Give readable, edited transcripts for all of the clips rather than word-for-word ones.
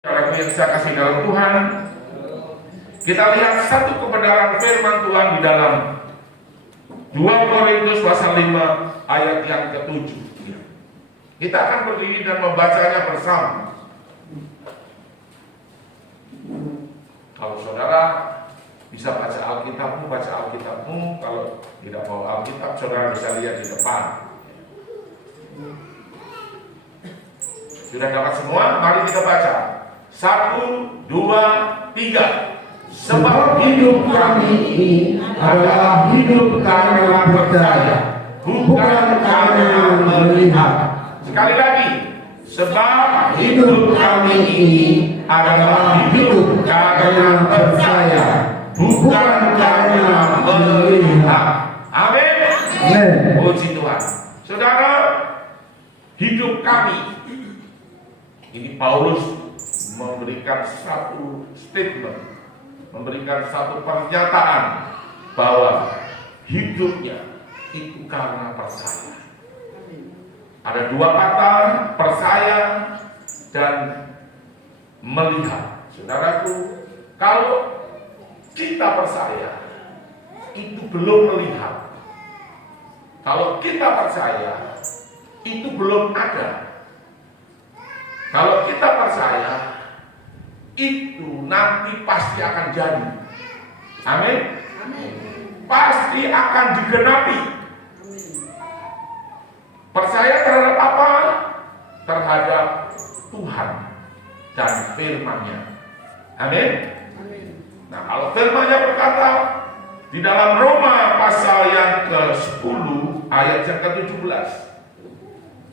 Saudara yang saya kasih dalam Tuhan, kita lihat satu kebenaran firman Tuhan di dalam 2 Korintus pasal 5 ayat yang ke-7. Kita akan berdiri dan membacanya bersama. Kalau saudara bisa baca Alkitabmu. Kalau tidak mau Alkitab, saudara bisa lihat di depan. Sudah dapat semua? Mari kita baca. 1, 2, 3. Sebab hidup kami ini adalah hidup karena percaya, bukan karena melihat. Sekali lagi. Sebab hidup kami ini adalah hidup karena percaya, bukan karena melihat. Amin. Puji Tuhan. Saudara, hidup kami. Ini Paulus memberikan satu statement, memberikan satu pernyataan bahwa hidupnya itu karena percaya. Ada dua kata, percaya dan melihat. Saudaraku, kalau kita percaya, itu belum melihat. Kalau kita percaya, itu belum ada. Kalau kita percaya, itu nanti pasti akan jadi. Amin. Pasti akan digenapi. Percaya terhadap apa? Terhadap Tuhan dan firman-Nya. Amin. Nah, kalau firman-Nya berkata di dalam Roma pasal yang ke-10 ayat yang ke-17.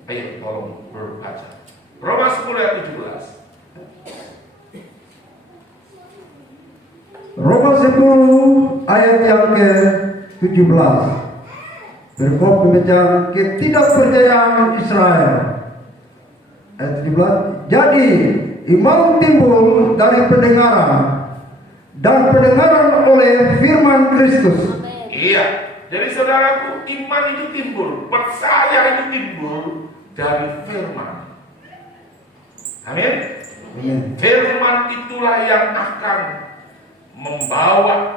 Ayo tolong berbaca. Roma 10 ayat 17. Roma 10 ayat yang ke-17. Berikut pembacaan ketidakpercayaan Israel. Ayat 17. Jadi iman timbul dari pendengaran, dan pendengaran oleh firman Kristus. Iya. Jadi saudaraku, iman itu timbul, percaya itu timbul dari firman. Amin. Firman itulah yang akan membawa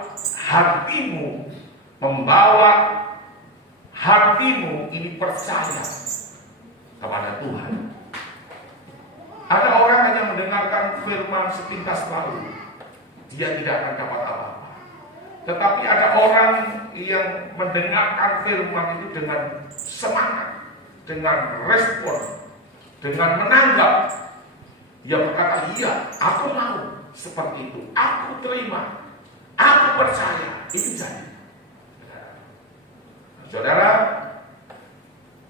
hatimu ini percaya kepada Tuhan. Ada orang hanya mendengarkan firman sepintas lalu, dia tidak akan dapat apa-apa. Tetapi ada orang yang mendengarkan firman itu dengan semangat, dengan respon, dengan menanggap. Dia berkata, iya, aku mau seperti itu, aku terima, aku percaya, itu jadi. Saudara,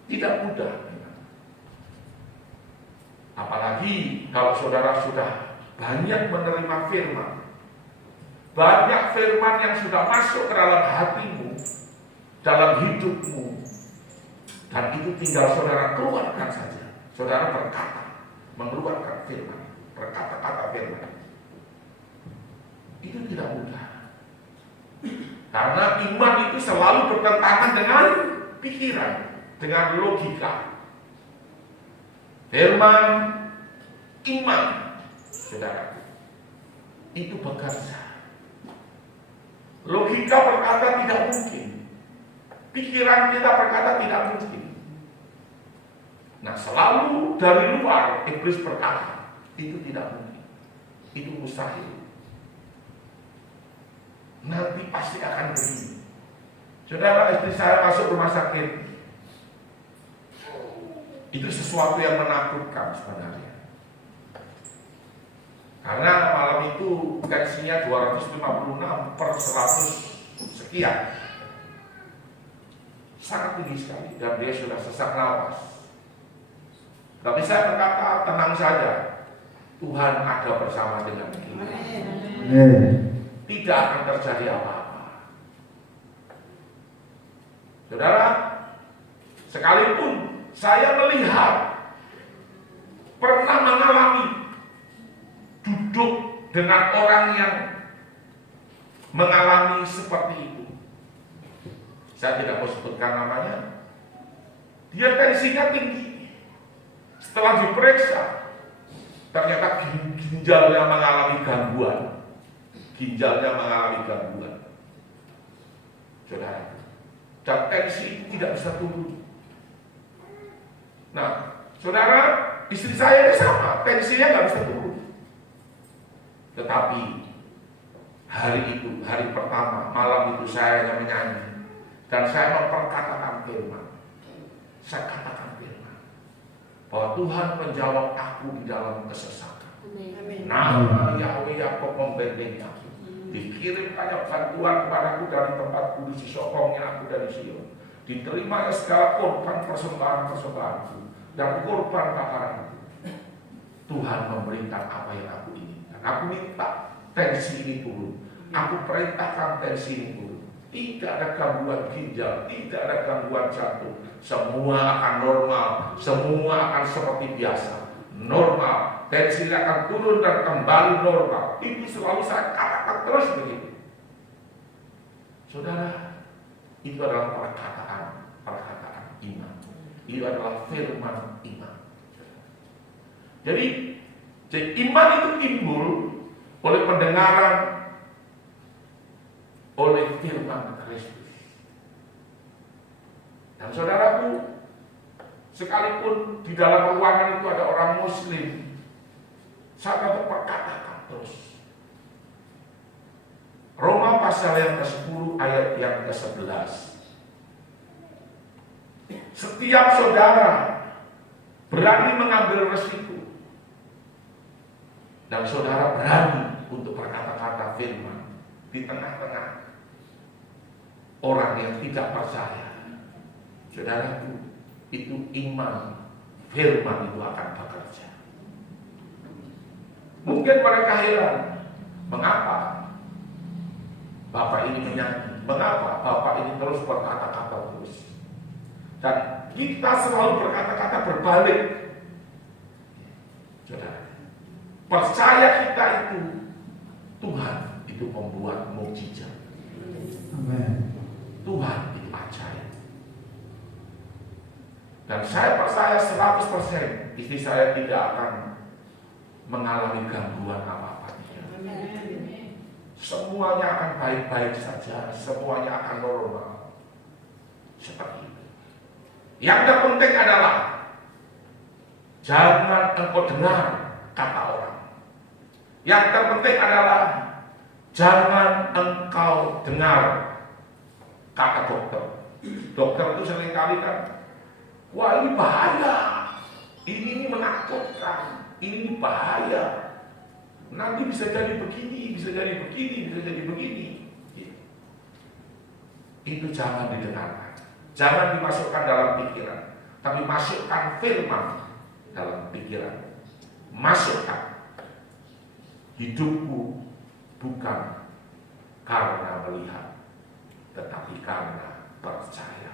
tidak mudah. Apalagi kalau saudara sudah banyak menerima firman, banyak firman yang sudah masuk ke dalam hatimu, dalam hidupmu, dan itu tinggal saudara keluarkan saja. Saudara berkata, mengeluarkan firman, berkata-kata firman. Itu tidak mudah. Karena iman itu selalu bertentangan dengan pikiran, dengan logika. Firman, iman, saudara, itu bekerja. Logika berkata tidak mungkin. Pikiran kita berkata tidak mungkin. Nah, selalu dari luar iblis berkata, itu tidak mungkin, itu mustahil. Nanti pasti akan begini. Saudara, istri saya masuk rumah sakit, itu sesuatu yang menakutkan sebenarnya. Karena malam itu tensinya 256/100 sekian, sangat tinggi sekali, dan dia sudah sesak napas. Tapi saya berkata, tenang saja, Tuhan ada bersama dengan kita. Tidak akan terjadi apa-apa. Saudara, sekalipun saya melihat, pernah mengalami duduk dengan orang yang mengalami seperti itu. Saya tidak mau sebutkan namanya. Dia tensinya tinggi. Setelah diperiksa, ternyata ginjalnya mengalami gangguan. Ginjalnya mengalami gangguan. Saudara, dan tensi tidak bisa turun. Nah, saudara, istri saya ini sama, tensinya nggak bisa turun. Tetapi hari itu, hari pertama, malam itu saya hanya menyanyi dan saya memperkatakan firman. Saya katakan firman bahwa Tuhan menjawab aku di dalam kesesakan. Nama Yahweh Yakub membentengi aku. Dikirimkannya bantuan kepadaku dari tempat kudus, disokongnya aku dari Sion. Diterimanya segala korban persembahan-persembahanku dan korban bakaranku. Tuhan memberikan apa yang aku inginkan. Aku minta tensi ini turun. Aku perintahkan tensi ini turun. Tidak ada gangguan ginjal, tidak ada gangguan jantung. Semua akan normal, semua akan seperti biasa. Normal, tensinya akan turun dan kembali normal. Itu selalu saya katakan terus begitu. Saudara, itu adalah perkataan iman. Itu adalah firman iman. Jadi iman itu timbul oleh pendengaran, oleh firman Kristus. Dan saudaraku, sekalipun di dalam ruangan itu ada orang Muslim, saya tetap perkatakan terus. Roma pasal yang ke-10 ayat yang ke-11. Setiap saudara berani mengambil resiko, dan saudara berani untuk berkata-kata firman di tengah-tengah orang yang tidak percaya. Saudaraku, itu iman firman itu akan bekerja. Mungkin mereka heran, mengapa Bapak ini menyanyi, mengapa Bapak ini terus berkata-kata terus. Dan kita selalu berkata-kata berbalik. Saudara, percaya kita itu Tuhan itu membuat mukjizat. Amin. Tuhan itu ajaib. Dan saya percaya 100% istri saya tidak akan mengalami gangguan apa-apa. Semuanya akan baik-baik saja, semuanya akan normal. Seperti itu. Yang terpenting adalah jangan engkau dengar kata orang. Yang terpenting adalah jangan engkau dengar kata dokter. Dokter itu seringkali kan, wah ini bahaya, ini menakutkan, ini bahaya. Nanti bisa jadi begini, bisa jadi begini, bisa jadi begini. Itu jangan didengarkan, jangan dimasukkan dalam pikiran, tapi masukkan firman dalam pikiran. Masukkan, hidupku bukan karena melihat, tetapi karena percaya.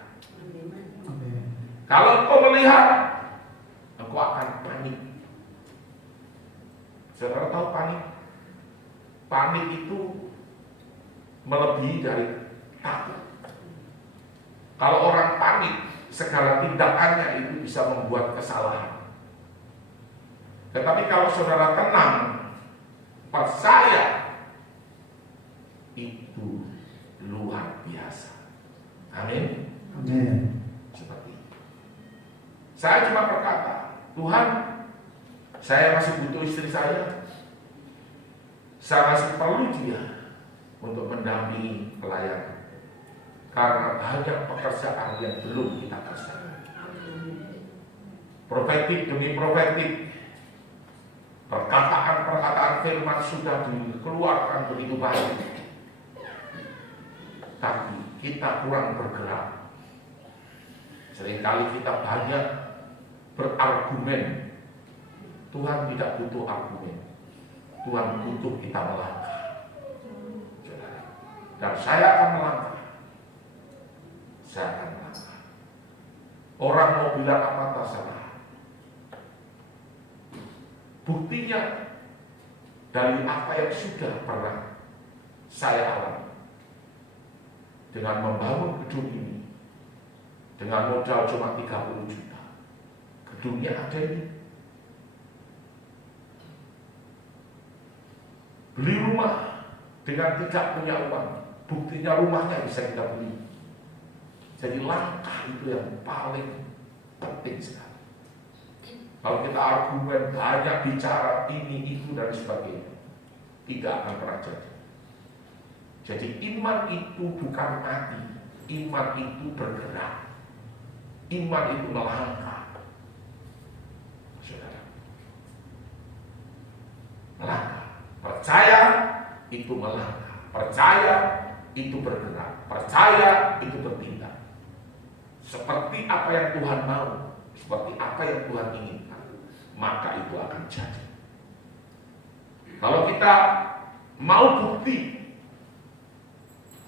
Kalau engkau melihat, engkau akan panik. Saudara tahu panik? Panik itu melebihi dari takut. Kalau orang panik, segala tindakannya itu bisa membuat kesalahan. Tetapi kalau saudara tenang, percaya, itu luar biasa. Amin. Amin. Seperti itu. Saya cuma berkata, Tuhan, saya masih butuh istri saya. Saya masih perlu dia untuk mendampingi pelayan. Karena banyak pekerjaan yang belum kita kerjakan. Profetik demi profetik, perkataan-perkataan firman sudah dikeluarkan begitu banyak. Tapi kita kurang bergerak. Seringkali kita banyak berargumen. Tuhan tidak butuh argumen. Tuhan butuh kita melangkah. Dan saya akan melangkah. Saya akan melangkah. Orang mau bilang apa terserah. Buktinya dari apa yang sudah pernah saya alami. Dengan membangun gedung ini, dengan modal cuma 30 juta. Gedungnya ada ini. beli rumah dengan tidak punya uang, buktinya rumahnya bisa kita beli. Jadi langkah itu yang paling penting sekali. Kalau kita argumen banyak bicara ini, itu, dan sebagainya, tidak akan pernah jadi. Jadi iman itu bukan mati, iman itu bergerak, iman itu melangkah. Saudara, melangkah. Percaya itu melangkah, percaya itu bergerak, percaya itu bertindak. Seperti apa yang Tuhan mau, seperti apa yang Tuhan inginkan, maka itu akan jadi. Kalau kita mau bukti,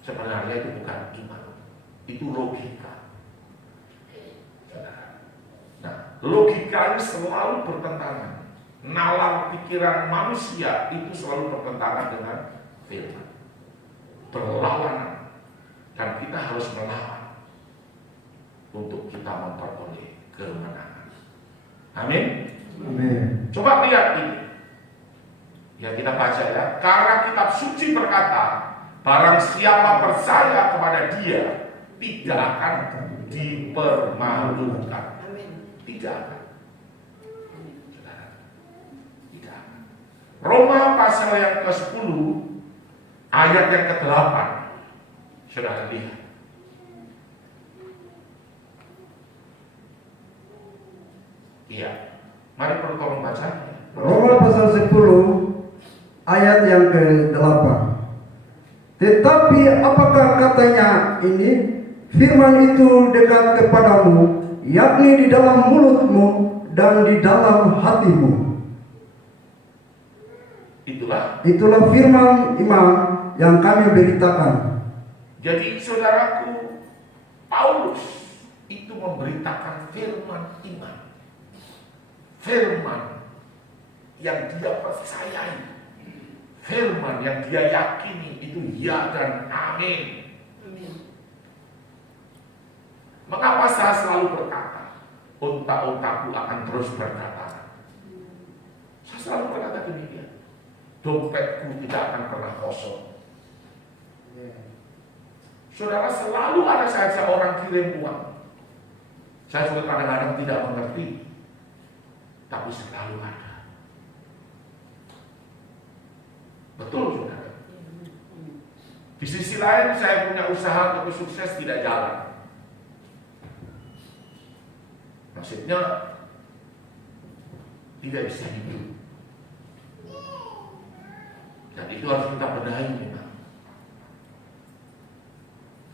sebenarnya itu bukan iman, itu logika. Nah, logika ini selalu bertentangan. Nalar pikiran manusia itu selalu bertentangan dengan firman, berlawanan, dan kita harus melawan untuk kita memperoleh kemenangan. Amin. Amin. Coba lihat ini. Ya, kita baca ya. Karena kitab suci berkata, barang siapa percaya kepada Dia tidak akan dipermalukan. Tidak akan. Saudara, tidak akan. Roma pasal yang ke-10 ayat yang ke-8. Saudara lihat. Iya, mari tolong baca. Roma pasal 10 ayat yang ke-8. Tetapi apakah katanya ini? Firman itu dekat kepadamu, yakni di dalam mulutmu dan di dalam hatimu. Itulah firman iman yang kami beritakan. Jadi saudaraku, Paulus itu memberitakan firman iman, firman yang dia percayai, firman yang dia yakini itu ya dan amin. Mengapa saya selalu berkata, unta-untaku akan terus berdatangan? Saya selalu berkata demikian. Dompetku tidak akan pernah kosong. Saudara, selalu ada saja orang kirim uang. Saya juga kadang-kadang tidak mengerti, tapi selalu ada. Betul, saudara. Di sisi lain, saya punya usaha untuk sukses tidak jalan. Maksudnya tidak bisa hidup. Dan itu harus kita benahi memang.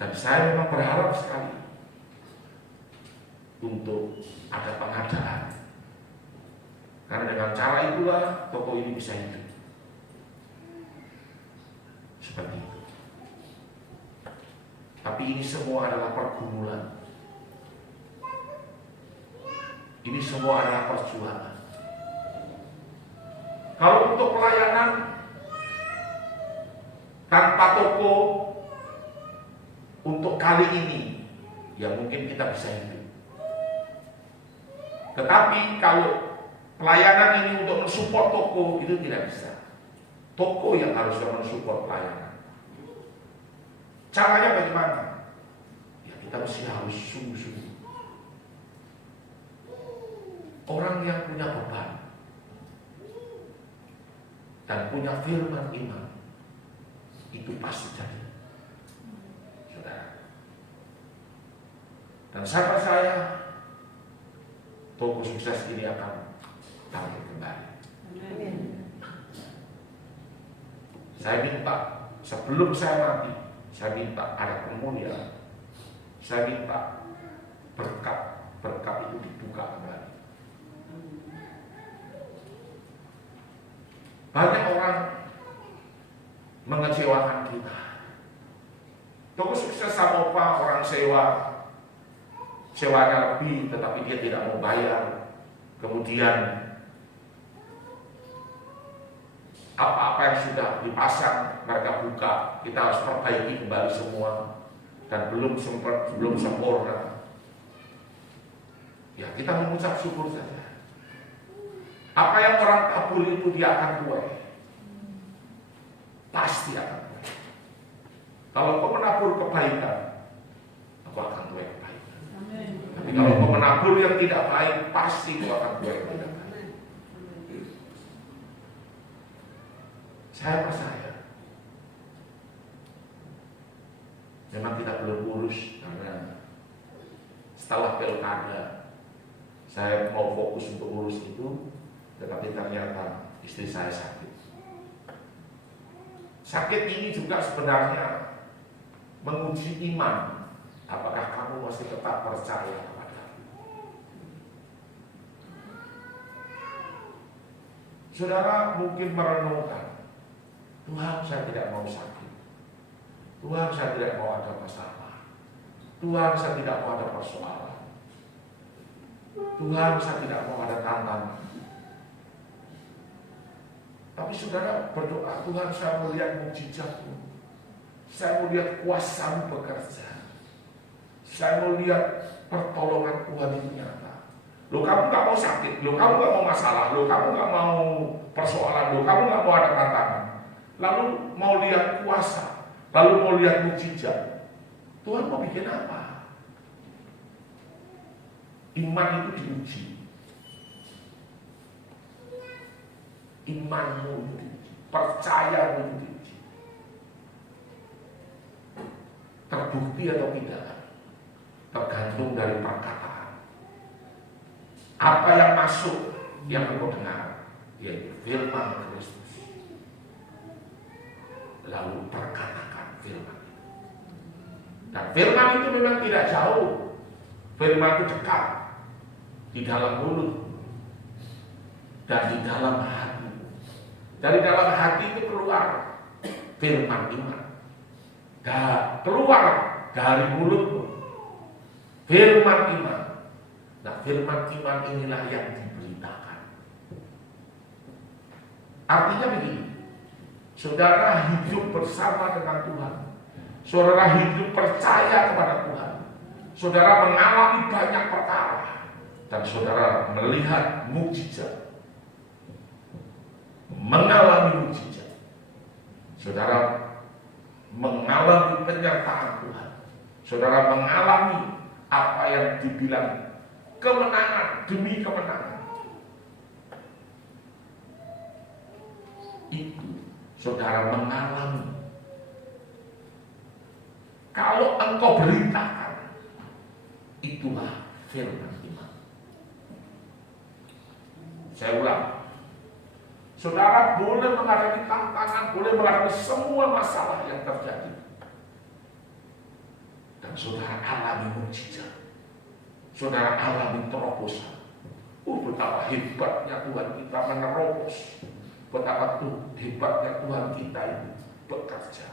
Dan saya memang berharap sekali untuk ada pengadaan. Karena dengan cara itulah toko ini bisa hidup. Seperti itu. Tapi ini semua adalah pergumulan. Ini semua adalah perjuangan. Kalau untuk pelayanan tanpa toko untuk kali ini, ya mungkin kita bisa hidup. Tetapi kalau pelayanan ini untuk mensupport toko, itu tidak bisa. Toko yang harusnya mensupport pelayanan. Caranya bagaimana? Ya kita mesti harus sungguh-sungguh. Orang yang punya beban dan punya firman iman itu pasti jadi, saudara. Dan saya percaya toko sukses ini akan bangkit kembali. Saya minta sebelum saya mati, saya minta ada kemuliaan. Saya minta berkat itu dibuka kembali. Banyak orang mengecewakan kita. Toko sukses sama apa? Orang sewanya lebih, tetapi dia tidak mau bayar. Kemudian apa-apa yang sudah dipasang mereka buka, kita harus perbaiki kembali semua, dan belum sempurna. Ya kita mengucap syukur saja. Apa yang orang tabur itu dia akan tuai. pasti akan tuai. Kalau kau menabur kebaikan, aku akan tuai kebaikan. Tapi kalau kau menabur yang tidak baik, pasti kau akan tuai yang tidak baik. Saya percaya memang kita belum urus, karena setelah pilkada saya mau fokus untuk urus itu, tetapi ternyata istri saya sakit. Sakit ini juga sebenarnya menguji iman. Apakah kamu masih tetap percaya kepada aku? Saudara mungkin merenungkan, Tuhan, saya tidak mau sakit. Tuhan, saya tidak mau ada masalah. Tuhan, saya tidak mau ada persoalan. Tuhan, saya tidak mau ada tantangan. Tapi saudara berdoa, Tuhan, saya mau lihat mukjizat-Mu. Saya mau lihat kuasa-Mu bekerja. Saya mau lihat pertolongan Tuhan itu nyata. Loh, kamu gak mau sakit, loh kamu gak mau masalah, loh kamu gak mau persoalan, loh kamu gak mau ada tantangan. Lalu mau lihat kuasa, lalu mau lihat mukjizat. Tuhan mau bikin apa? Iman itu diuji. Imanmu itu diuji, percayamu itu diuji. Terbukti atau tidak tergantung dari perkataan. Apa yang masuk, yang engkau dengar, yaitu firman Kristus. Lalu perkatakan firman itu. Dan firman itu memang tidak jauh. Firman itu dekat di dalam mulut dan di dalam hati. Dari dalam hati itu keluar firman iman. Dan keluar dari mulutmu firman iman. Nah, firman iman inilah yang diberitakan. Artinya begini, saudara hidup bersama dengan Tuhan, saudara hidup percaya kepada Tuhan, saudara mengalami banyak perkara, dan saudara melihat mukjizat. Mengalami mukjizat, saudara mengalami penyertaan Tuhan, saudara mengalami apa yang dibilang kemenangan demi kemenangan. Itu saudara mengalami. Kalau engkau beritakan, itulah firman iman. Saya ulang, saudara boleh menghadapi tantangan, boleh menghadapi semua masalah yang terjadi, dan saudara alami mukjizat, saudara alami terobosan. Betapa hebatnya Tuhan kita menerobos, betapa hebatnya Tuhan kita itu bekerja,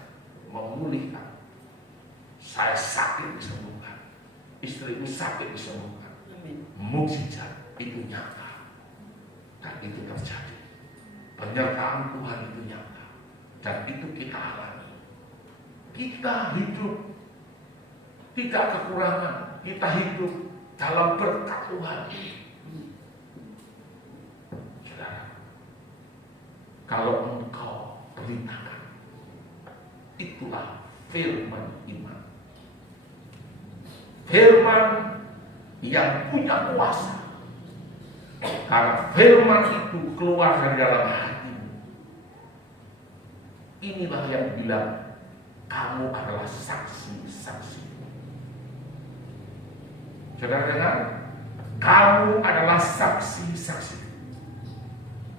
memulihkan. Saya sakit disembuhkan, istriku sakit disembuhkan. Mukjizat itu nyata, dan itu terjadi. Penyertaan Tuhan itu nyata, dan itu kita alami. Kita hidup tidak kekurangan, kita hidup dalam berkat Tuhan. Saudara, kalau engkau beritakan, itulah firman iman. Firman yang punya kuasa. Karena firman itu keluar dari dalam hati. Inilah yang bilang kamu adalah saksi-saksi. Saudara dengar? Kamu adalah saksi-saksi.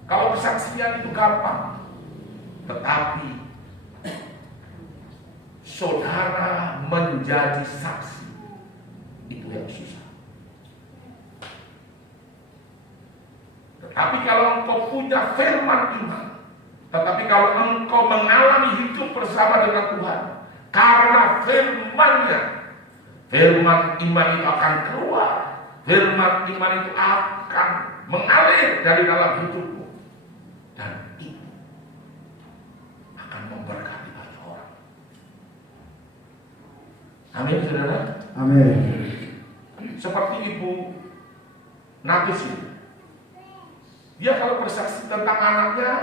Kalau kesaksian itu gampang, tetapi saudara menjadi saksi, itu yang susah. Tetapi kalau engkau punya firman iman, tetapi kalau engkau mengalami hidup bersama dengan Tuhan, karena firman-Nya, firman iman itu akan keluar, firman iman itu akan mengalir dari dalam hidupmu, dan itu akan memberkati banyak orang. Amin, saudara. Amin. Seperti Ibu Natus ini, dia kalau bersaksi tentang anaknya,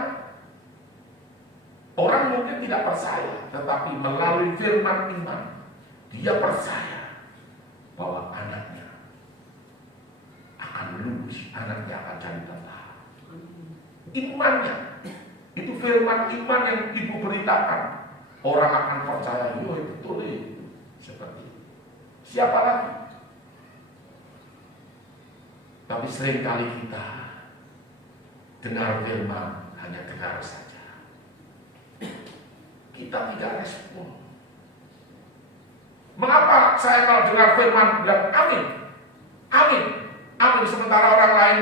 orang mungkin tidak percaya, tetapi melalui firman iman, dia percaya bahwa anaknya akan lulus, anaknya akan jadi benar. Imannya, itu firman iman yang ibu beritakan. Orang akan percaya, yo betul itu. Seperti itu. Siapa lagi? Tapi seringkali kita dengar firman, hanya dengar saja. Kita tidak respon. Mengapa saya kalau dengar firman bilang amin, amin, amin, sementara orang lain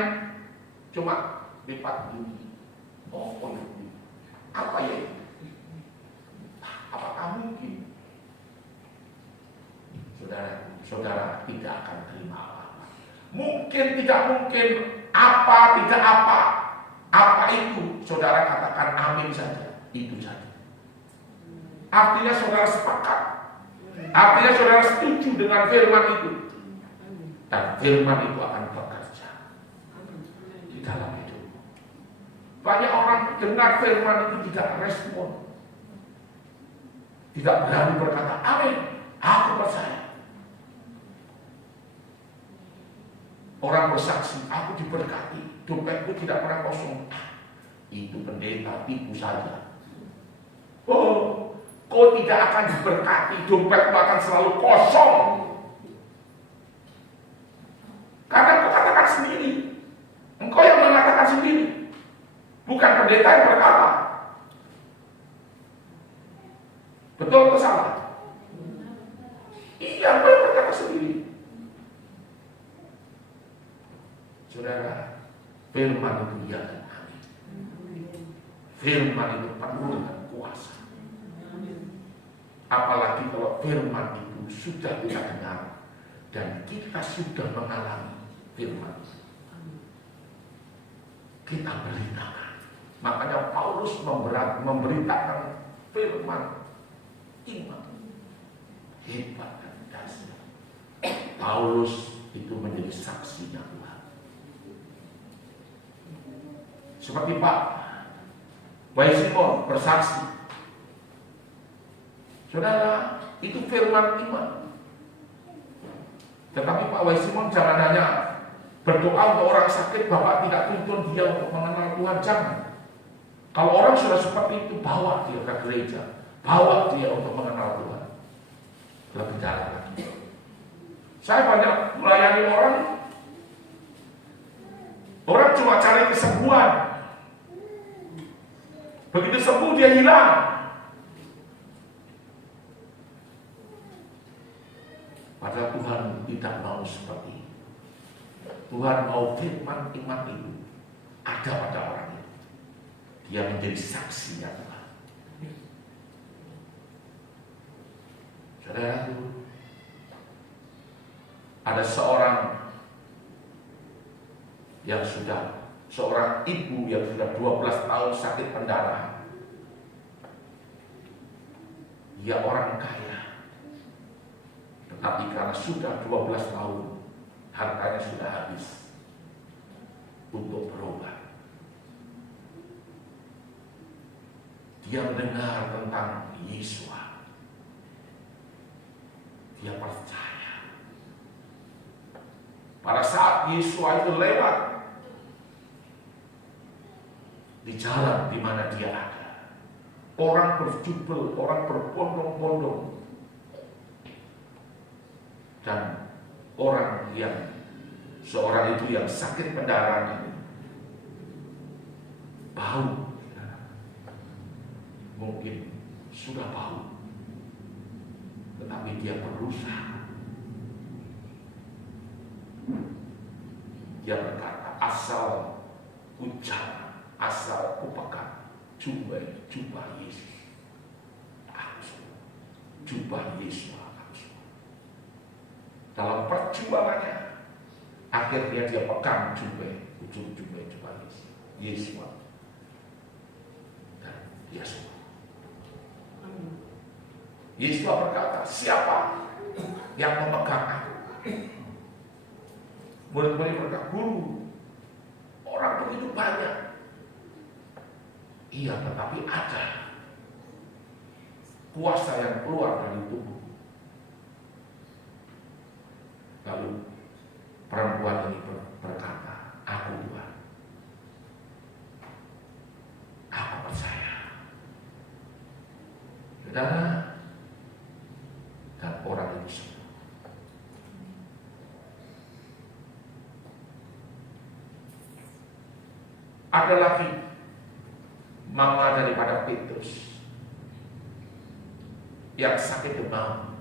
cuma lipat bunyi. Oh, ini apa ya? Apakah mungkin? Saudara tidak akan terima apa-apa. Mungkin tidak mungkin, apa tidak apa. Apa itu? Saudara katakan amin saja. Itu saja. Artinya saudara sepakat. Artinya saudara setuju dengan firman itu. Dan firman itu akan bekerja di dalam hidup. Banyak orang dengar firman itu tidak respon. Tidak berani berkata amin. Aku percaya. Orang bersaksi, aku diberkati, dompetku tidak pernah kosong. Itu pendeta tipu saja. Oh, kau tidak akan diberkati, dompetmu akan selalu kosong. Karena kau katakan sendiri. Engkau yang mengatakan sendiri. Bukan pendeta yang berkata. Betul atau salah? Iya, engkau yang berkata sendiri. Saudara, firman itu ya dan amin. Firman itu penuh dengan kuasa. Apalagi kalau firman itu sudah kita dengar dan kita sudah mengalami firman itu. Kita beritakan. Makanya Paulus memberitakan firman iman. Hebat dan dahsyat. Paulus itu menjadi saksinya Tuhan. Seperti Pak Waisimon bersaksi. Saudara, itu firman iman. Tetapi Pak Waisimon jangan hanya berdoa untuk orang sakit, Bapak tidak tuntun dia untuk mengenal Tuhan, jangan. Kalau orang sudah seperti itu, bawa dia ke gereja, bawa dia untuk mengenal Tuhan. Lebih dalam lagi. Saya banyak melayani orang cuma cari kesembuhan. Begitu sembuh dia hilang. Padahal Tuhan tidak mau seperti itu. Tuhan mau firman iman itu ada pada orang itu. Dia menjadi saksinya Tuhan. Saudara, ada seorang ibu yang sudah 12 tahun sakit pendarahan. Dia orang kaya, tetapi karena sudah 12 tahun hartanya sudah habis untuk berobat. Dia mendengar tentang Yesus. Dia percaya. Pada saat Yesus itu lewat di jalan di mana dia ada, orang berjubel, orang berbondong-bondong, dan seorang itu yang sakit pendarahan ini bau, mungkin sudah bau, tetapi dia berusaha. Dia berkata, asal ucap, asal kupegang jubah Yesus, aku sembuh. Jubah Yesus, aku sembuh. Dalam perjuangannya, akhirnya dia pegang ujung jubah Yesus, dan dia sembuh. Yesus berkata, siapa yang memegang aku? Murid-murid berkata, guru, orang begitu banyak. Iya, tetapi ada kuasa yang keluar dari tubuh. Lalu perempuan ini berkata, aku Tuhan, aku percaya. Saudara, dan orang itu sembuh. Ada lagi mama daripada Petrus yang sakit demam.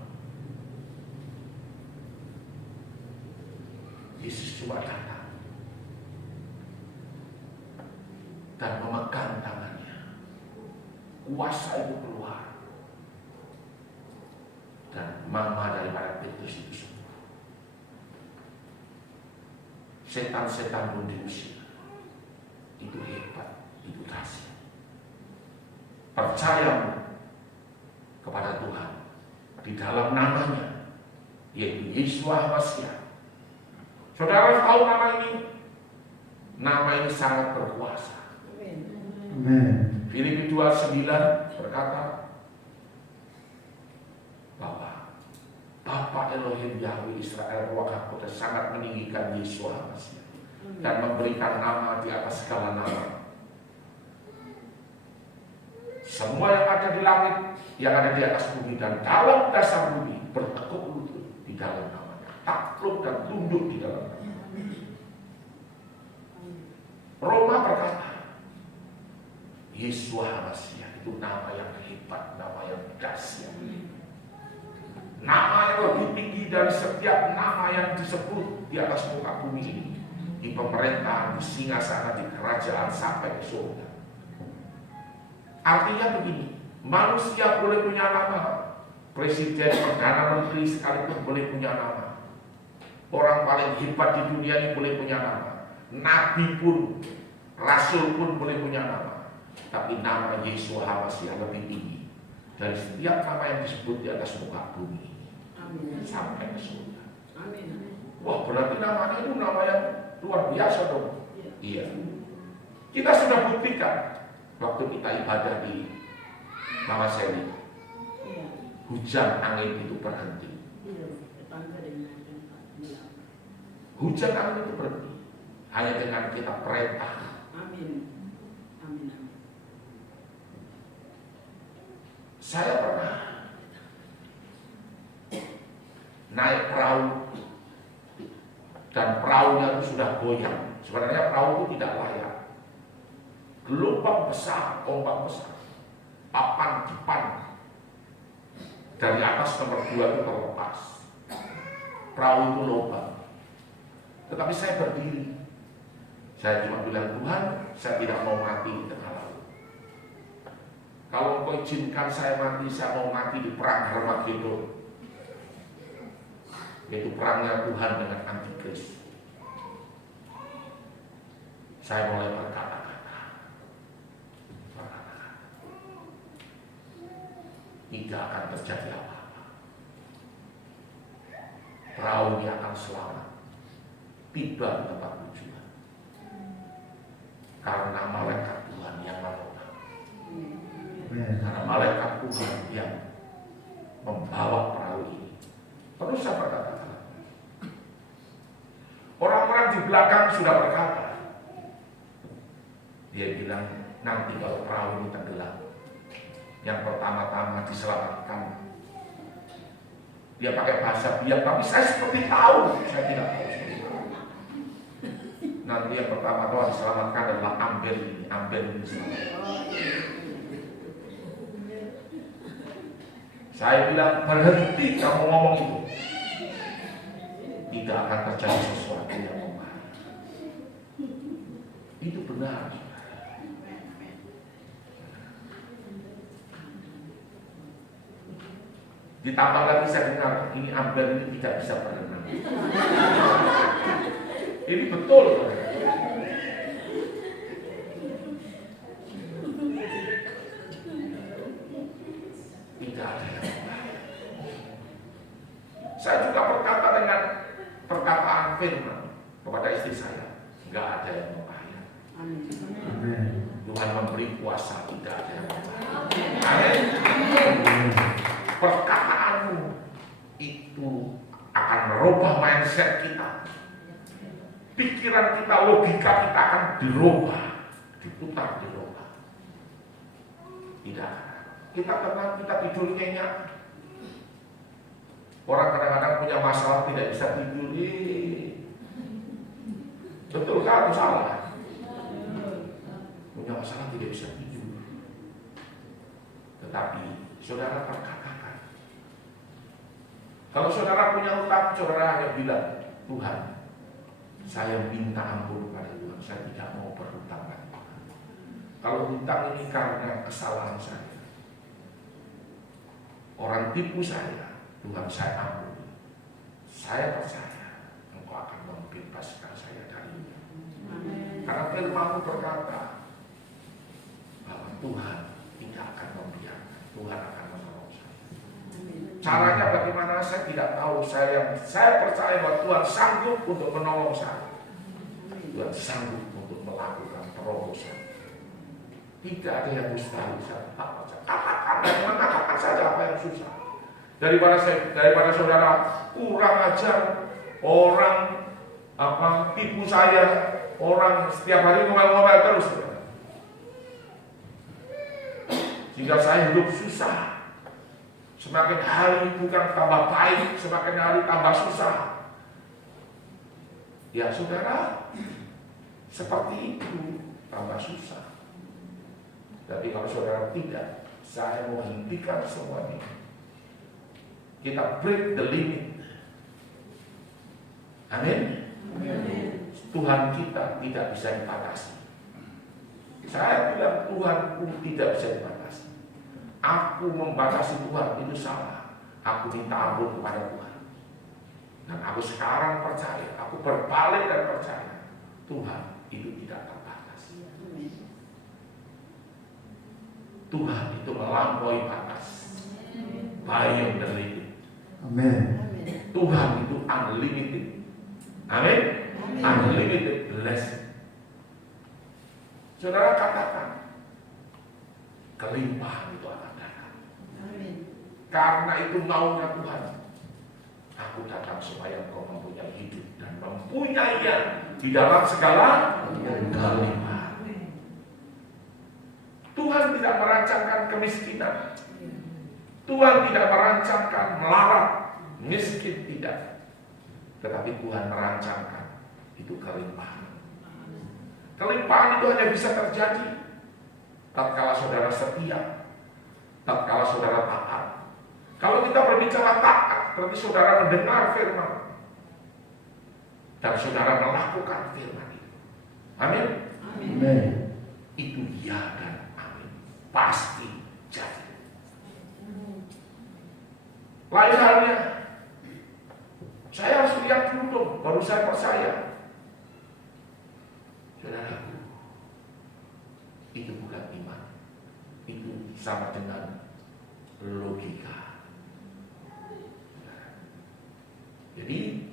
Yesus cuma datang dan memegang tangannya. Kuasa itu keluar dan mama daripada Petrus itu sembuh. Setan-setan pun diusir. Itu hebat, itu dahsyat. Percayamu kepada Tuhan di dalam namanya, yaitu Yeshua Masiah. Saudara tahu nama ini? Nama ini sangat berkuasa. Amin. Filipi 2:9 berkata bahwa Bapa Elohim Yahweh Israel Ruach HaKodes sangat meninggikan Yeshua Masiah dan memberikan nama di atas segala nama. Semua yang ada di langit, yang ada di atas bumi dan dalam dasar bumi bertekuk lutut di dalam namanya, takluk dan tunduk di dalam namanya. Roma berkata, Yeshua Masiah itu nama yang hebat, nama yang dahsyat, nama yang lebih tinggi dari setiap nama yang disebut di atas muka bumi ini, di pemerintahan, di singgasana, di kerajaan sampai ke surga. Artinya begini, manusia boleh punya nama, presiden, perdana menteri sekalipun boleh punya nama, orang paling hebat di dunia ini boleh punya nama, nabi pun, rasul pun boleh punya nama, tapi nama Yeshua Masiah lebih tinggi dari setiap nama yang disebut di atas muka bumi ini. Amin. Sampai ke surga. Amin. Wah, berarti namanya itu nama yang luar biasa dong. Iya. Kita sudah buktikan waktu kita ibadah di Mama Seli, hujan angin itu berhenti. Hujan angin itu berhenti hanya dengan kita perintah. Amin. Amin. Saya pernah naik perahu dan perahunya itu sudah goyang. Sebenarnya perahu itu tidak layak. Gelombang besar, ombak besar, papan depan dari atas nomor 2 itu terlepas. Perahu itu lubang. Tetapi saya berdiri. Saya cuma bilang, Tuhan, saya tidak mau mati di tengah laut. Kalau Engkau izinkan saya mau mati di perang Harmagedon, yaitu perangnya Tuhan dengan Antikris. Saya mulai berkata, tidak akan terjadi apa-apa. Perahu ini akan selamat tiba di tempat tujuan, karena malaikat Tuhan yang menolong, karena malaikat Tuhan yang membawa perahu ini. Terus saya berkata, orang-orang di belakang sudah berkata, dia bilang, nanti kalau perahu ini tenggelam, yang pertama-tama diselamatkan, dia pakai bahasa biak, tapi saya seperti tahu, saya tidak tahu. Nanti yang pertama-tama diselamatkan adalah Amber ini selamat. Saya bilang, berhenti kamu ngomong itu, tidak akan terjadi sesuatu yang membahayakan. Itu benar. Ditambah lagi saya dengar, ini Amber ini tidak bisa berenang. Ini betul. Tidak ada yang membahayakan. Saya juga berkata dengan perkataan firman kepada istri saya, nggak ada yang membahayakan. Tuhan memberi kuasa, tidak ada yang membahayakan. Amin. mindset kita, pikiran kita, logika kita akan dirubah, diputar, dirubah. Tidak. Kita tenang, kita tidur nyenyak. Orang kadang-kadang punya masalah tidak bisa tidur. Betul kan? Salah. Punya masalah tidak bisa tidur. Tetapi saudara perkatakan, kalau saudara punya utang, saudara hanya bilang, Tuhan, saya minta ampun kepada Tuhan, saya tidak mau berhutang lagi. Kalau hutang ini karena kesalahan saya, orang tipu saya, Tuhan saya ampuni. Saya percaya Engkau akan membebaskan saya darinya. Karena firman-Mu berkata bahwa Tuhan tidak akan membiarkan, Tuhan akan menolong saya. Caranya bagaimana saya tidak tahu. Saya percaya bahwa Tuhan sanggup untuk menolong saya. Tuhan sanggup untuk melakukan terobosan. Tidak ada yang mustahil. Saya katakan saja apa yang susah. Daripada saudara kurang ajar, orang tipu saya, orang setiap hari ngomel-ngomel terus, sehingga saya hidup susah. Semakin hari bukan tambah baik, semakin hari tambah susah. Ya saudara, seperti itu tambah susah. Tapi kalau saudara tidak, saya mau hentikan semuanya. Kita break the limit. Amin. Tuhan kita tidak bisa dibatasi. Saya bilang Tuhanku tidak bisa dibatasi. Aku membatasi Tuhan itu salah. Aku minta ampun kepada Tuhan. Dan aku sekarang percaya, aku berbalik dan percaya Tuhan itu tidak terbatas. Tuhan itu melampaui batas. Beyond the limit. Amin. Tuhan itu unlimited. Amin. Unlimited blessing. Saudara katakan, kelimpahan itu akan datang. Karena itu maunya Tuhan. Aku datang supaya engkau mempunyai hidup dan mempunyainya di dalam segala kelimpahan. Tuhan tidak merancangkan kemiskinan. Tuhan tidak merancangkan melarat, miskin, tidak. Tetapi Tuhan merancangkan itu kelimpahan. Kelimpahan itu hanya bisa terjadi tatkala saudara setia, tatkala saudara taat. Kalau kita berbicara taat, berarti saudara mendengar firman dan saudara melakukan firman itu. Amin. Amin. Itu ya dan amin. Pasti jadi. Lain halnya, saya harus lihat dulu dong, baru saya percaya. Saudaraku, itu bukan iman. Itu sama dengan logika. Jadi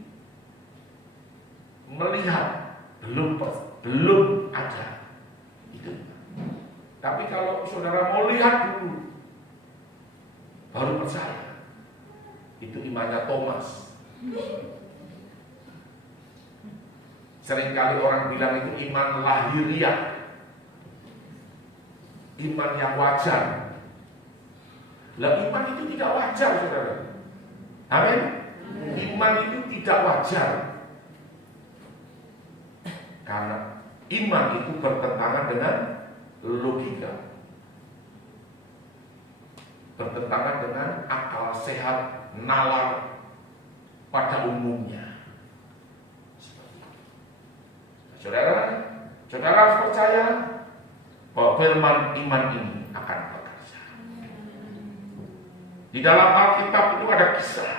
melihat belum ada itu. Tapi kalau saudara mau lihat dulu, baru percaya. Itu imannya Thomas. Seringkali orang bilang itu iman lahiriah, iman yang wajar. Lah iman itu tidak wajar, saudara. Amin. Iman itu tidak wajar. Karena iman itu bertentangan dengan logika, bertentangan dengan akal sehat, nalar pada umumnya. Saudara harus percaya bahwa firman iman ini akan bekerja. Di dalam Alkitab itu ada kisah.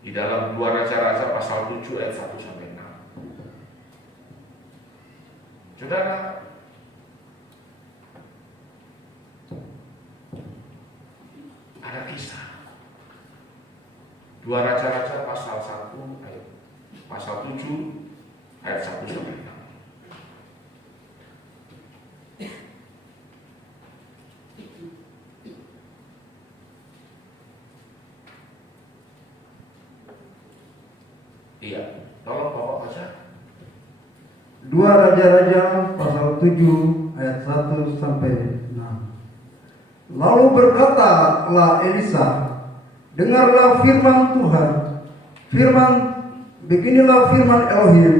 Di dalam 2 Raja-Raja pasal 7 ayat 1 sampai 6. Saudara, ada kisah. 2 Raja-Raja pasal 1 ayat pasal 7 ayat 1 sampai 6. Raja-Raja pasal 7 ayat 1 sampai 6. Lalu berkatalah Elisa, dengarlah firman Tuhan. Beginilah firman Elohim,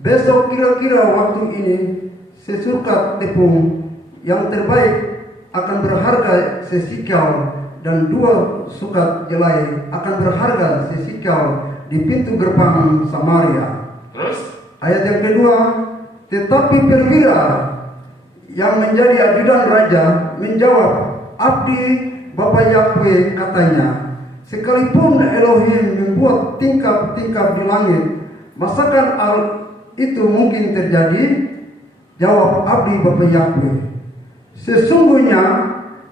besok kira-kira waktu ini sesukat tepung yang terbaik akan berharga sesikal, dan 2 sukat jelai akan berharga sesikal di pintu gerbang Samaria. Terus Ayat yang kedua, tetapi perwira yang menjadi ajudan raja menjawab, abdi Bapa Yahweh, katanya, sekalipun Elohim membuat tingkap-tingkap di langit, masakan hal itu mungkin terjadi? Jawab abdi Bapa Yahweh, sesungguhnya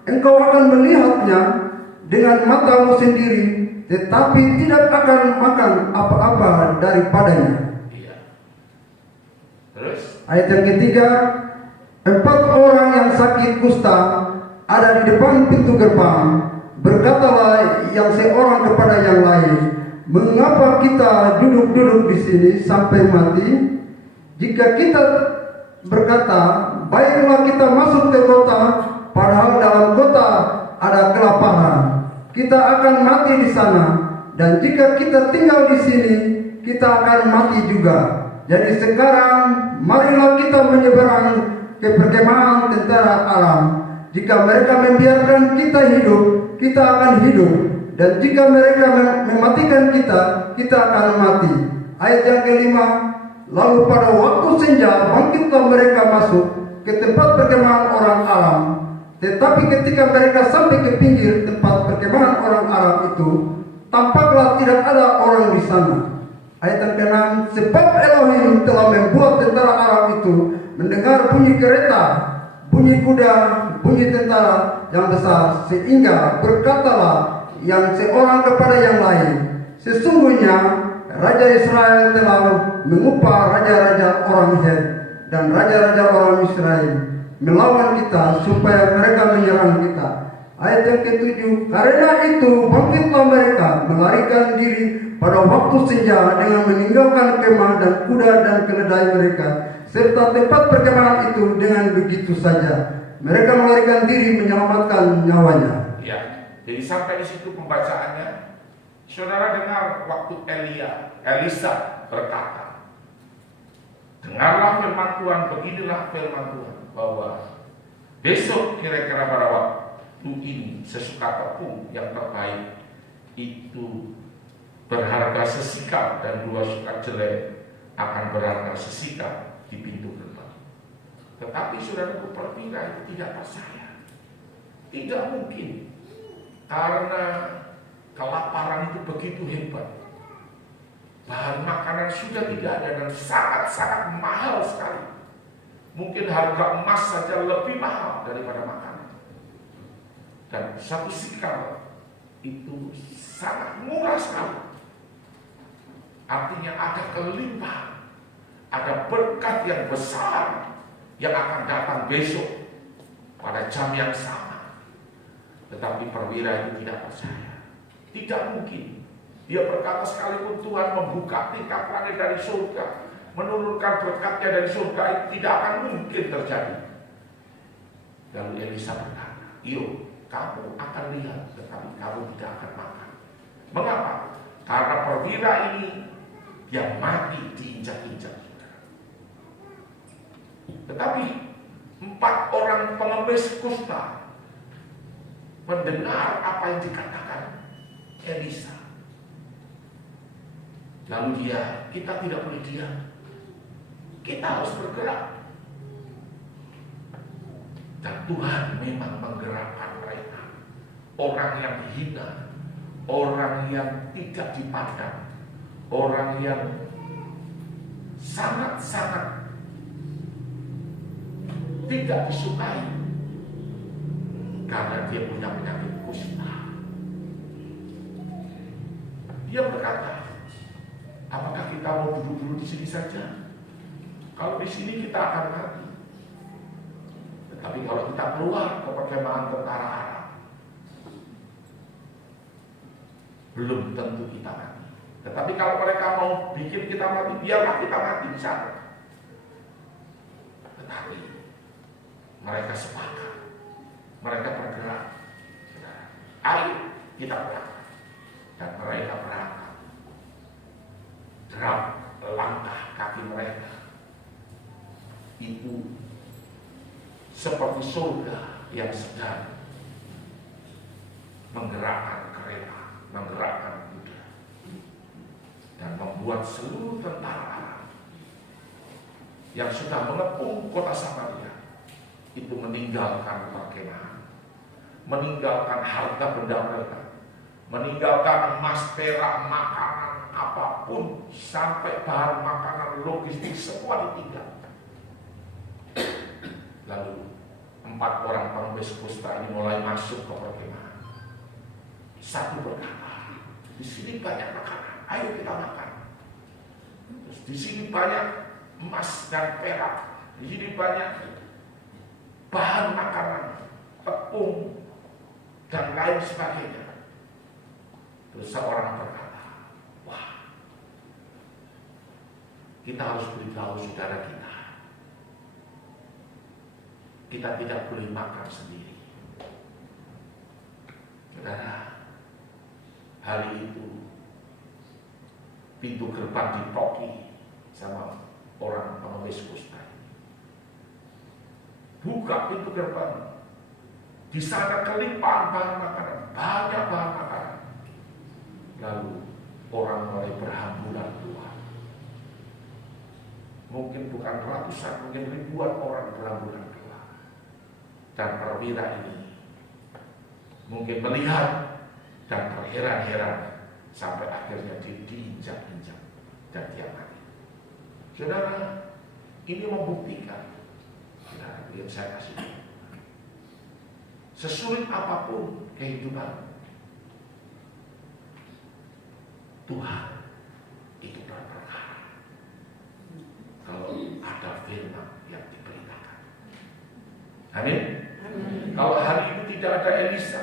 engkau akan melihatnya dengan matamu sendiri, tetapi tidak akan makan apa-apa daripadanya. Terus Ayat yang ketiga, 4 orang yang sakit kusta ada di depan pintu gerbang. Berkatalah yang seorang kepada yang lain, mengapa kita duduk-duduk di sini sampai mati? Jika kita berkata, baiklah kita masuk ke kota, padahal dalam kota ada kelaparan, kita akan mati di sana. Dan jika kita tinggal di sini, kita akan mati juga. Jadi sekarang marilah kita menyeberang ke perkemahan tentara Aram. Jika mereka membiarkan kita hidup, kita akan hidup. Dan jika mereka mematikan kita, kita akan mati. Ayat yang kelima, lalu pada waktu senja bangkitlah mereka masuk ke tempat perkemahan orang Aram. Tetapi ketika mereka sampai ke pinggir tempat perkemahan orang Aram itu, tampaklah tidak ada orang di sana. Ayat yang ke-6, sebab Elohim telah membuat tentara Aram itu mendengar bunyi kereta, bunyi kuda, bunyi tentara yang besar, sehingga berkatalah yang seorang kepada yang lain, sesungguhnya Raja Israel telah mengupah raja-raja orang Het dan raja-raja orang Israel melawan kita supaya mereka menyerang kita. Ayat yang ke-7, karena itu bangkitlah mereka melarikan diri pada waktu senja dengan meninggalkan kemah dan kuda dan keledai mereka serta tempat perkemahan itu dengan begitu saja. Mereka melarikan diri menyelamatkan nyawanya. ya, jadi sampai di situ pembacaannya. Saudara dengar waktu Elisa berkata, dengarlah firman Tuhan, beginilah firman Tuhan, bahwa besok kira-kira pada waktu ini sesukat tepung yang terbaik itu berharga sesikal, dan 2 sukat jelai akan berharga sesikal di pintu gerbang. Tetapi saudaraku, perwira itu tidak percaya. Tidak mungkin, karena kelaparan itu begitu hebat. Bahan makanan sudah tidak ada dan sangat-sangat mahal sekali. Mungkin harga emas saja lebih mahal daripada makanan. Dan 1 sikal itu sangat murah sekali. Artinya ada kelimpahan, ada berkat yang besar yang akan datang besok pada jam yang sama. Tetapi perwira itu tidak percaya. Tidak mungkin. Dia berkata, sekalipun Tuhan membuka tingkap langit dari surga, menurunkan berkatnya dari surga, itu tidak akan mungkin terjadi. Lalu Elisa berkata, yuk, kamu akan lihat, tetapi kamu tidak akan makan. Mengapa? Karena perwira ini yang mati diinjak-injak. Tetapi 4 orang pengemis kusta mendengar apa yang dikatakan Elisa. Lalu kita tidak boleh diam. Kita harus bergerak. Dan Tuhan memang menggerakkan mereka. Orang yang hina, orang yang tidak dipandang, orang yang sangat-sangat tidak disukai karena dia punya penyakit kusta. Dia berkata, apakah kita mau duduk dulu di sini saja? Kalau di sini kita akan mati. Tetapi kalau kita keluar ke perkemahan tentara Arab, belum tentu kita mati. Tetapi kalau mereka mau bikin kita mati, biarlah kita mati di sana. Mereka sepakat, mereka bergerak. Ayo kita berangkat. Dan mereka berangkat. Derap langkah kaki mereka itu seperti surga yang sedang menggerakkan kereta, menggerakkan kuda, dan membuat seluruh tentara yang sudah mengepung kota Samaria itu meninggalkan perkemahan, meninggalkan harta benda mereka, meninggalkan emas, perak, makanan, apapun, sampai bahan makanan, logistik, semua ditinggal. Lalu 4 orang pengemis kusta ini mulai masuk ke perkemahan. Satu berkata, di sini banyak makanan, ayo kita makan. Terus di sini banyak emas dan perak, di sini banyak bahan makanan, tepung dan lain sebagainya. Terus seorang berkata, wah, kita harus beritahu saudara kita tidak boleh makan sendiri. Saudara, hari itu pintu gerbang ditoki sama orang pengemis kusta. Buka pintu gerbang. Di sana kelimpahan bahan makanan, banyak bahan makanan. Lalu orang mulai berhamburan keluar. Mungkin bukan ratusan, mungkin ribuan orang berhamburan keluar. Dan perwira ini mungkin melihat dan terheran-heran sampai akhirnya dia diinjak-injak dan dia mati. Saudara, ini membuktikan, saudara, lihat saya kasih, sesulit apapun kehidupan, Tuhan itu berperkara kalau ada firman yang diberitakan. Amin. Kalau hari itu tidak ada Elisa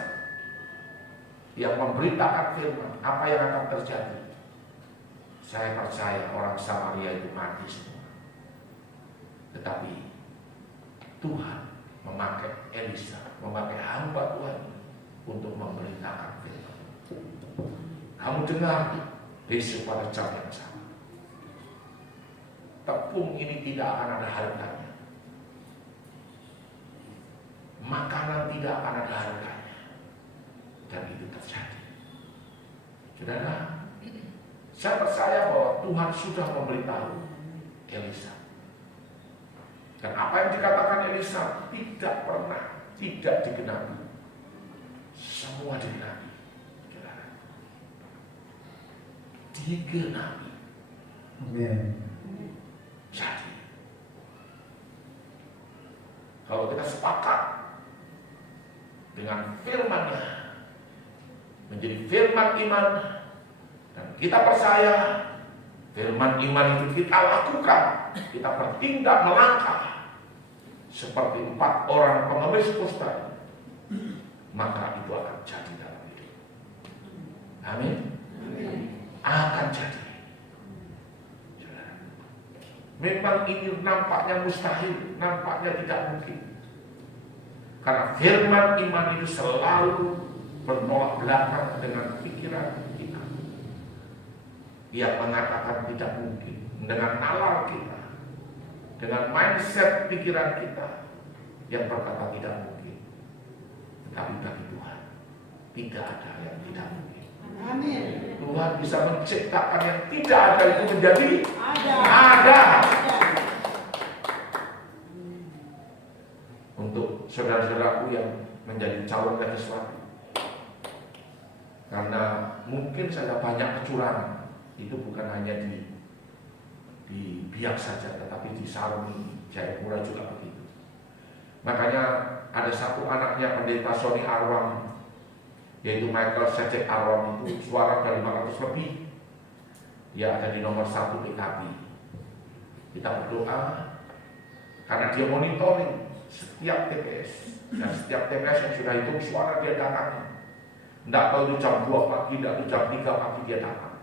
yang memberitakan firman, apa yang akan terjadi? Saya percaya orang Samaria itu mati semua. Tetapi Tuhan memakai Elisa, memakai hamba Tuhan untuk memberitakan firman. Kamu dengar besok pada jam yang sama, tepung ini tidak akan ada harganya, makanan tidak akan ada harganya. Dan itu terjadi. Saudara, saya percaya bahwa Tuhan sudah memberitahu Elisa. Dan apa yang dikatakan Elisa tidak pernah tidak digenapi. Semua digenapi. Saudara, digenapi. Amin. Jadi, kalau kita sepakat dengan firman-Nya menjadi firman iman, dan kita percaya firman iman itu kita lakukan, kita bertindak melangkah seperti 4 orang pengemis kusta, maka itu akan jadi dalam hidup. Amin. Akan jadi. Memang ini nampaknya mustahil, nampaknya tidak mungkin. Karena firman iman itu selalu bertolak belakang dengan pikiran kita. Dia mengatakan tidak mungkin dengan nalar kita, dengan mindset pikiran kita yang berkata tidak mungkin. Tetapi bagi Tuhan tidak ada yang tidak mungkin. Amin. Tuhan bisa menciptakan yang tidak ada itu menjadi ada. Untuk saudara-saudaraku yang menjadi calon legislatif, karena mungkin saja banyak kecurangan, itu bukan hanya di Biak saja, tetapi di Saruni, Jayapura juga begitu. Makanya ada satu anaknya pendeta Sony Arwam, yaitu Michael Secek Arwam, itu suara dari 500 lebih. Dia ada di nomor 1 PKB. Kita berdoa karena dia monitoring setiap TPS, dan setiap TPS yang sudah hitung suara dia datang. Tidak tahu itu jam 2 pagi, tidak tahu jam 3 pagi dia datang.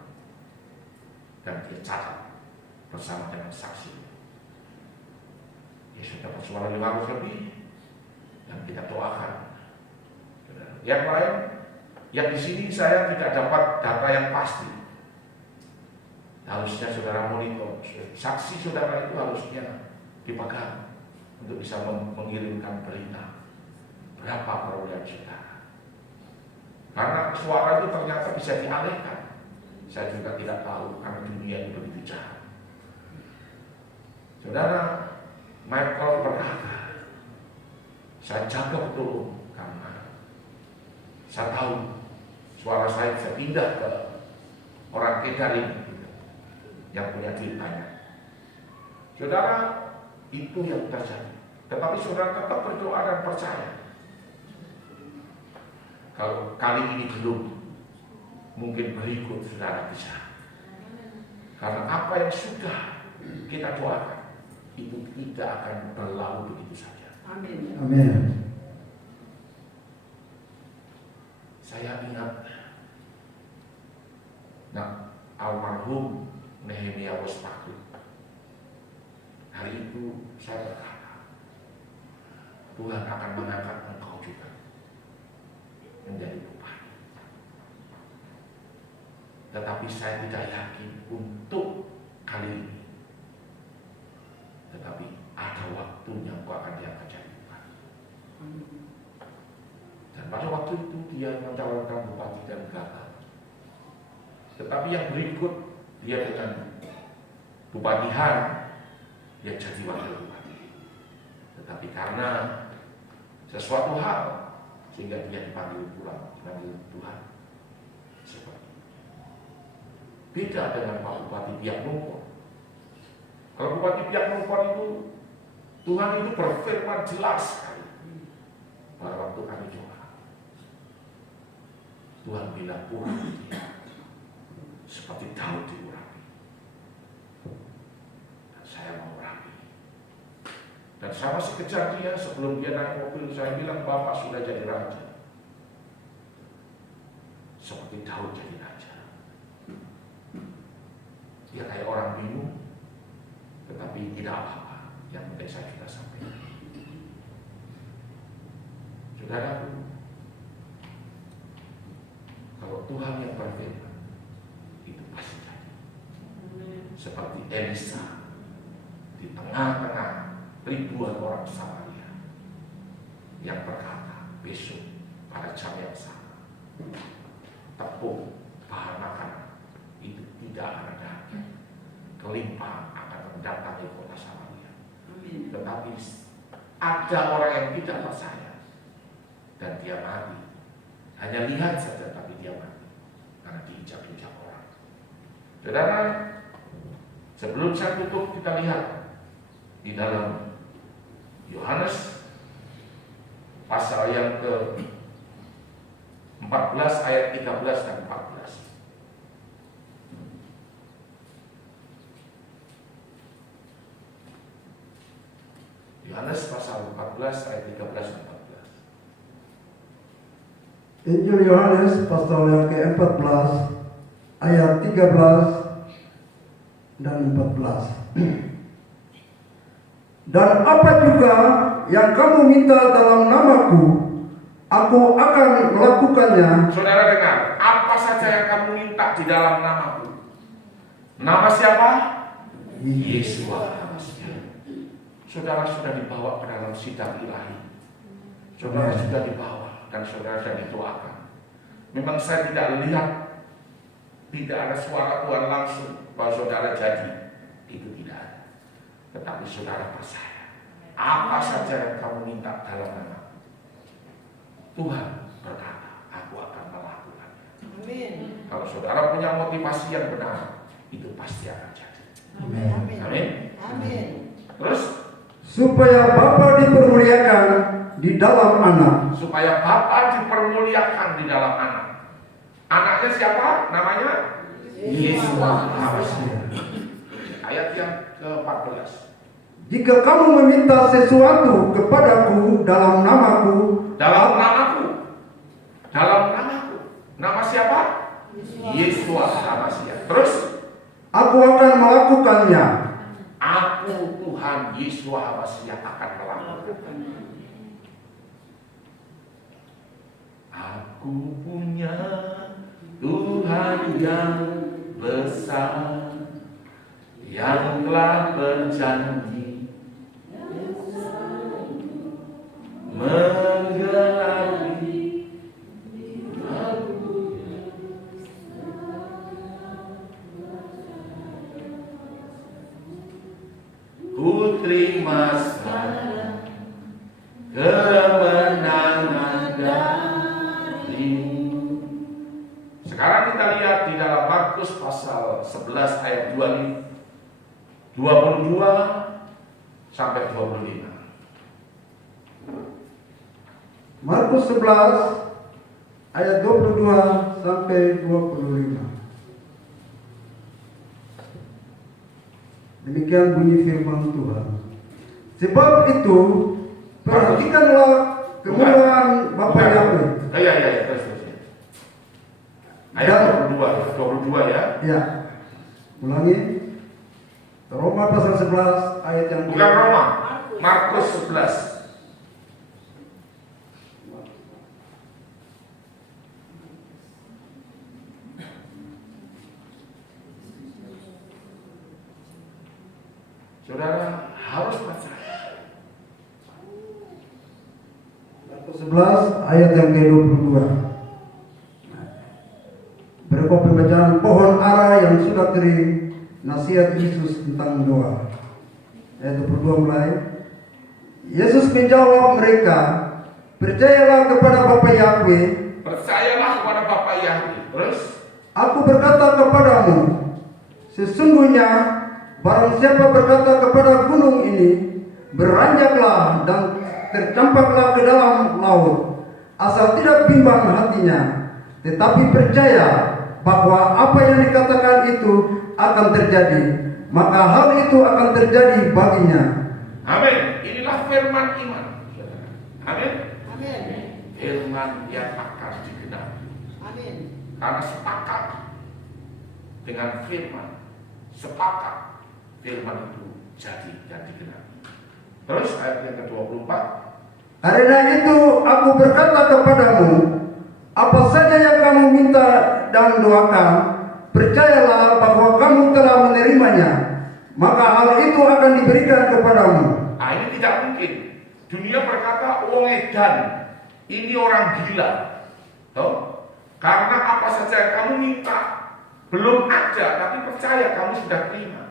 Dan dia catat bersama dengan saksi. Dia sudah bersuara 500 lebih, yang kita doakan. Yang lain, yang di sini saya tidak dapat data yang pasti. Harusnya saudara monitor, saksi saudara itu harusnya dipegang untuk bisa mengirimkan berita berapa perolehan saudara. Karena suara itu ternyata bisa dialihkan. Saya juga tidak tahu karena dunia ini begitu jahat. Saudara Michael berkata, saya jaga betul karena saya tahu suara saya bisa pindah ke orang Kedari yang punya duit banyak. Saudara, itu yang terjadi. Tetapi saudara tetap berdoa dan percaya. Kalau kali ini belum, mungkin berikut saudara bisa. Karena apa yang sudah kita doakan itu tidak akan berlalu begitu saja. Amin. Amin. Saya ingat almarhum Nehemia Waspaku. Hari itu saya berkata, Tuhan akan mengangkat engkau juga menjadi bupati. Tetapi saya tidak yakin untuk kali ini. Tetapi ada waktunya engkau akan diangkat jadi bupati. Dan pada waktu itu dia mencalonkan bupati dan gagal. Tetapi yang berikut dia dengan Bupati Han, dia jadi wakil bupati. Tetapi karena sesuatu hal sehingga dia dipanggil pulang, dipanggil Tuhan. Seperti itu. Beda dengan Pak Bupati Biak Numfor. Kalau Bupati Biak Numfor itu Tuhan itu berfirman jelas sekali. Pada waktu kami coba, Tuhan bilang urapi dia seperti Daud diurapi. Dan saya mau urapi. Dan saya masih kejar dia sebelum dia naik mobil. Saya bilang, Bapak sudah jadi raja. Seperti Daud jadi raja. Dia kayak orang bingung, tetapi tidak apa-apa. Yang penting saya sudah sampai. Saudaraku, kalau Tuhan yang berfirman, itu pasti jadi. Seperti Elisa di tengah-tengah ribuan orang Samaria yang berkata, besok pada jam yang sama, tepung, bahan makanan itu tidak akan ada. Kelimpahan akan mendatangi kota Samaria. Tetapi ada orang yang tidak percaya dan dia mati. Hanya lihat saja tapi dia mati karena diinjak-injak orang. Saudara, sebelum saya tutup kita lihat di dalam Yohanes pasal yang ke-14 ayat 13 dan 14. Yohanes pasal 14 ayat 13 dan 14. Injil Yohanes pasal yang ke-14 ayat 13 dan 14. Dan apa juga yang kamu minta dalam namaku, aku akan melakukannya. Saudara dengar, apa saja yang kamu minta di dalam namaku. Nama siapa? Yesus. Saudara sudah dibawa ke dalam sidang ilahi. Saudara sudah dibawa dan saudara sudah didoakan. Memang saya tidak lihat, tidak ada suara Tuhan langsung bahwa saudara jadi. Itu tidak ada. Tetapi saudara percaya, apa saja yang kamu minta dalam nama Tuhan berkata, aku akan melakukannya. Amin. Kalau saudara punya motivasi yang benar, itu pasti akan jadi. Amin. Amin. Amin. Terus Supaya Bapa dipermuliakan di dalam anak. supaya Bapa dipermuliakan di dalam anak. Anaknya siapa? Namanya Yesus. Ayat yang ke-14. Jika kamu meminta sesuatu kepadaku dalam namaku, Dalam namaku. Dalam namaku. Nama siapa? Yesus Hamasia. Terus aku akan melakukannya. aku Tuhan Yesus Hamasia akan melakukan. Aku punya Tuhan yang besar, yang telah berjanji menggenapi ku terima sekarang kemenangan darimu. Sekarang kita lihat di dalam Markus pasal 11 ayat 22 sampai 25. Markus 11 ayat 22 sampai 25. Demikian bunyi firman Tuhan. Sebab itu perhatikanlah kemuliaan Bapa Yahweh. Iya, terus. Ayat 22 ya. Ya. Ulangi. Roma pasal 11 ayat yang Bukan Roma, Markus 11. Saudara harus percaya. Markus 11 ayat yang ke-22. Berikut pembacaan pohon ara yang sudah kering, nasihat Yesus tentang doa. Ayat 22 mulai. Yesus menjawab mereka, percayalah kepada Bapa Yahweh. Percayalah kepada Bapa Yahweh. Terus, aku berkata kepadamu, sesungguhnya barang siapa berkata kepada gunung ini, beranjaklah dan tercampaklah ke dalam laut, asal tidak bimbang hatinya, tetapi percaya bahwa apa yang dikatakan itu akan terjadi, maka hal itu akan terjadi baginya. amin. Inilah firman iman. Amin. Amin. Firman yang akan digenapi. Amin. Karena sepakat dengan firman, sepakat firman itu jadi dan digenapi. Terus ayat yang ke-24. Karena itu aku berkata kepadamu, apa saja yang kamu minta dan doakan, percayalah bahwa kamu telah menerimanya, maka hal itu akan diberikan kepadamu. Nah, ini tidak mungkin. Dunia berkata, wong edan, ini orang gila. Tahu? Karena apa saja yang kamu minta belum ada, tapi percaya kamu sudah terima.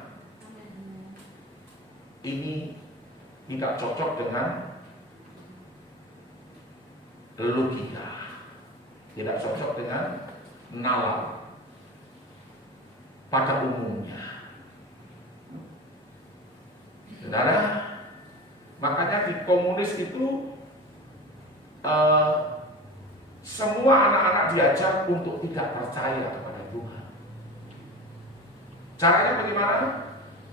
Ini tidak cocok dengan logika, tidak cocok dengan nalar pada umumnya. Saudara, makanya di komunis itu semua anak-anak diajar untuk tidak percaya kepada Tuhan. Caranya bagaimana?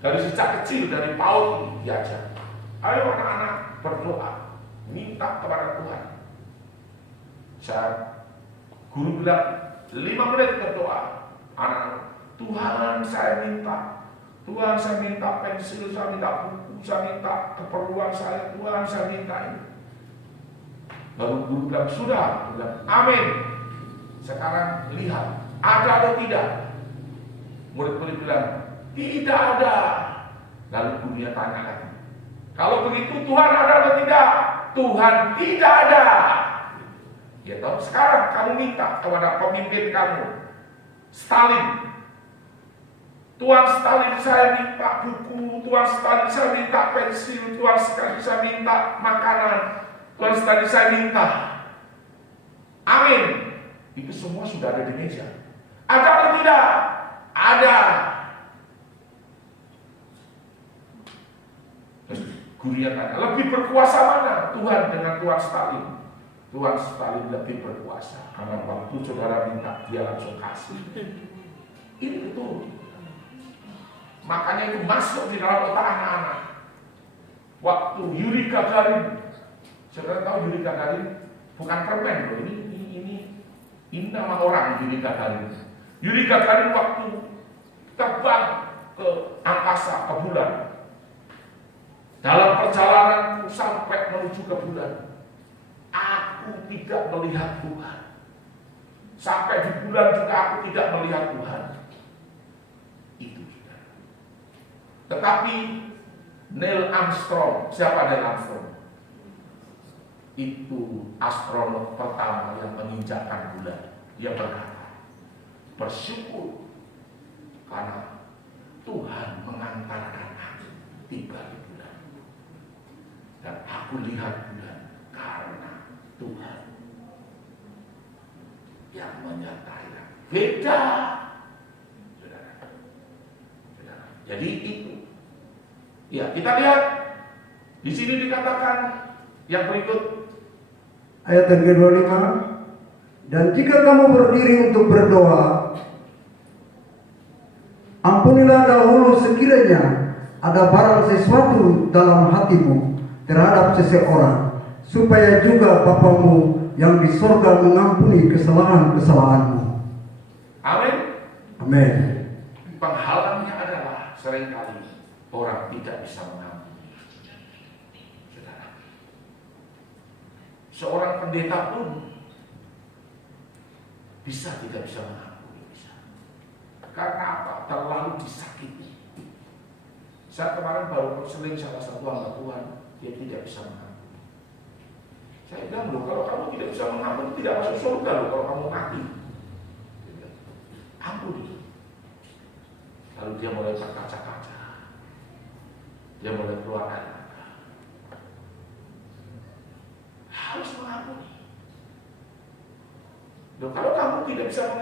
Dari sejak kecil, dari PAUD diajar. Ayo anak-anak berdoa, minta kepada Tuhan. Guru bilang 5 menit berdoa. Anak, Tuhan saya minta pensil, saya minta buku, saya minta keperluan saya, Tuhan saya minta ini. Baru guru bilang sudah, bilang amin. Sekarang lihat, ada atau tidak? Murid-murid bilang tidak ada. Lalu gurunya tanya lagi, kalau begitu Tuhan ada atau tidak? Tuhan tidak ada. Ya toh, sekarang kamu minta kepada pemimpin kamu, Stalin. Tuan Stalin saya minta buku, Tuan Stalin saya minta pensil, Tuan Stalin saya minta makanan, Tuan Stalin saya minta. Amin. Itu semua sudah ada di meja. Ada atau tidak? Ada. Terus gurunya tanya, lebih berkuasa mana Tuhan dengan Tuan Stalin? Tuan Stalin lebih berkuasa, karena waktu saudara minta dia langsung kasih. Ini betul. Makanya itu masuk di dalam otak anak-anak. Waktu Yuri Gagarin, saudara tahu Yuri Gagarin bukan permen loh, ini nama orang Yuri Gagarin. Yuri Gagarin waktu terbang ke angkasa, ke bulan. Dalam perjalanan sampai menuju ke bulan, aku tidak melihat Tuhan. Sampai di bulan juga aku tidak melihat Tuhan. Itu kita. Tetapi Neil Armstrong, siapa Neil Armstrong? Itu astronot pertama yang menginjakkan bulan. Dia berkata, bersyukur karena Tuhan mengantarkan aku tiba di bulan. Dan aku lihat bulan karena Tuhan yang menyertai. Beda. Saudara. Jadi itu. Ya, kita lihat di sini dikatakan yang berikut Ayat yang ke-25, dan jika kamu berdiri untuk berdoa, ampunilah dahulu sekiranya ada barang sesuatu dalam hatimu terhadap seseorang, supaya juga Bapamu yang di sorga mengampuni kesalahan-kesalahanmu. amin. Amin. Penghalangnya adalah seringkali orang tidak bisa mengampuni. Seorang pendeta pun tidak bisa mengampuni. Karena apa? Terlalu disakiti. Saya kemarin baru konseling salah satu hamba Tuhan, dia tidak bisa mengampuni. Saya bilang, loh, kalau kamu tidak bisa mengampuni, tidak masuk surga loh kalau kamu mati. Ampuni. Lalu dia mulai berkaca-kaca. Dia mulai keluar air mata. Harus mengampuni. Loh, kalau kamu tidak bisa mengampuni,